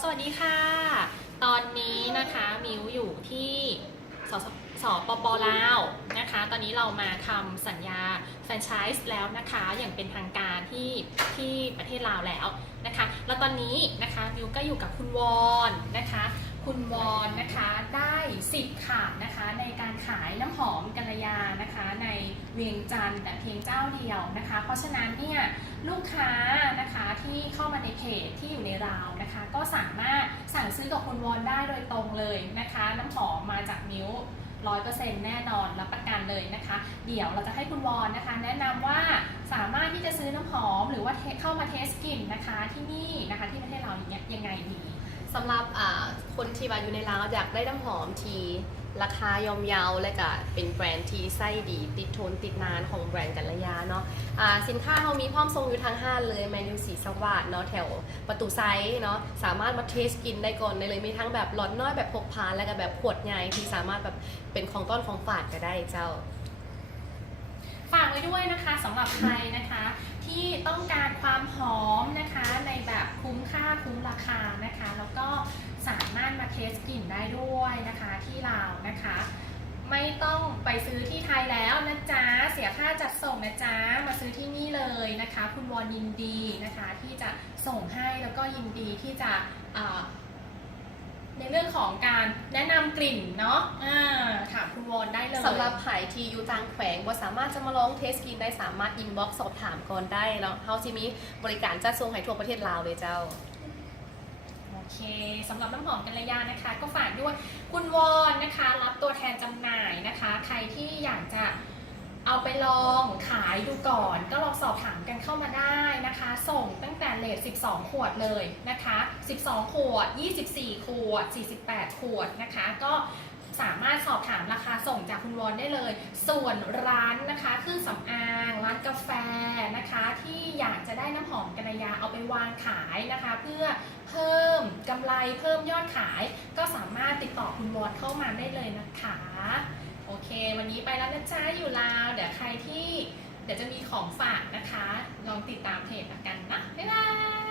สวัสดีค่ะ ตอนนี้นะคะมิวอยู่ที่สปปลาวนะคะ ตอนนี้เรามาทำสัญญาแฟรนไชส์แล้วนะคะอย่างเป็นทางการที่ประเทศลาวแล้วนะคะ แล้วตอนนี้นะคะมิวก็อยู่กับคุณวอนนะคะ คุณวอนนะคะได้สิทธิ์ค่ะนะคะในการขายน้ำหอมกัลยานะคะในเวียงจันทร์แต่เพียงเจ้าเดียวนะคะ เพราะฉะนั้นเนี่ยลูกค้านะคะที่เข้ามาในเพจที่อยู่ในราวนะคะก็สามารถสั่งซื้อกับคุณวอนได้โดยตรงเลยนะคะน้ำหอมมาจากมิว100%แน่นอนรับประกันเลยนะคะเดี๋ยวเราจะให้คุณวอนนะคะแนะนำว่าสามารถที่จะซื้อน้ำหอมหรือว่าเข้ามาเทสกลิ่นนะคะที่นี่นะคะที่ประเทศเราอย่างเงี้ยยังไงดีสำหรับคนที่มาอยู่ในร้านอยากได้น้ำหอมที่ราคายอมเยาและก็เป็นแบรนด์ที่ไส้ดีติดทนติดนานของแบรนด์กัลยาเนาะสินค้าเขามีพร้อมส่งอยู่ทางห้างเลยแมนยูสีสวัสดเนาะแถวประตูไซส์เนาะสามารถมาเทสกินได้ก่อนได้เลยมีทั้งแบบหลอดน้อยแบบพกพาและก็แบบขวดใหญ่ที่สามารถแบบเป็นของต้นของฝากก็ได้เจ้าฝากไว้ด้วยนะคะสำหรับใครนะคะที่ต้องการความหอมนะคะในแบบคุ้มค่าคุ้มราคานะคะแล้วก็สามารถมาเทสกลิ่นได้ด้วยนะคะที่ลาวนะคะไม่ต้องไปซื้อที่ไทยแล้วนะจ๊ะเสียค่าจัดส่งนะจ๊ะมาซื้อที่นี่เลยนะคะคุณวอนยินดีนะคะที่จะส่งให้แล้วก็ยินดีที่จะในเรื่องของการแนะนำกลิ่นเนาะถามคุณวอนได้เลยสำหรับใครที่อยู่ต่างแขวงว่าสามารถจะมาลองเทสกินได้สามารถอินบ็อกซ์สอบถามก่อนได้แล้วเขาจะมีบริการจัดส่งให้ทั่วประเทศลาวเลยเจ้าโอเคสำหรับน้ำหอมกัลยานะคะก็ฝากด้วยคุณวอนนะคะรับตัวแทนจำหน่ายนะคะใครที่อยากจะเอาไปลองขายดูก่อนก็ลองสอบถามกันเข้ามาได้นะคะส่งตั้งแต่เลท12 ขวดเลยนะคะ12 ขวด24 ขวด48 ขวดนะคะก็สามารถสอบถามราคาส่งจากคุณวอนได้เลยส่วนร้านนะคะเครื่องสำอางร้านกาแฟนะคะที่อยากจะได้น้ำหอมกัลยาเอาไปวางขายนะคะเพื่อเพิ่มกำไรเพิ่มยอดขายก็สามารถติดต่อคุณวอนเข้ามาได้เลยนะคะโอเควันนี้ไปแล้วนะจ๊ะอยู่ลาวเดี๋ยวใครที่เดี๋ยวจะมีของฝากนะคะลองติดตามเพจกันนะบ๊ายบาย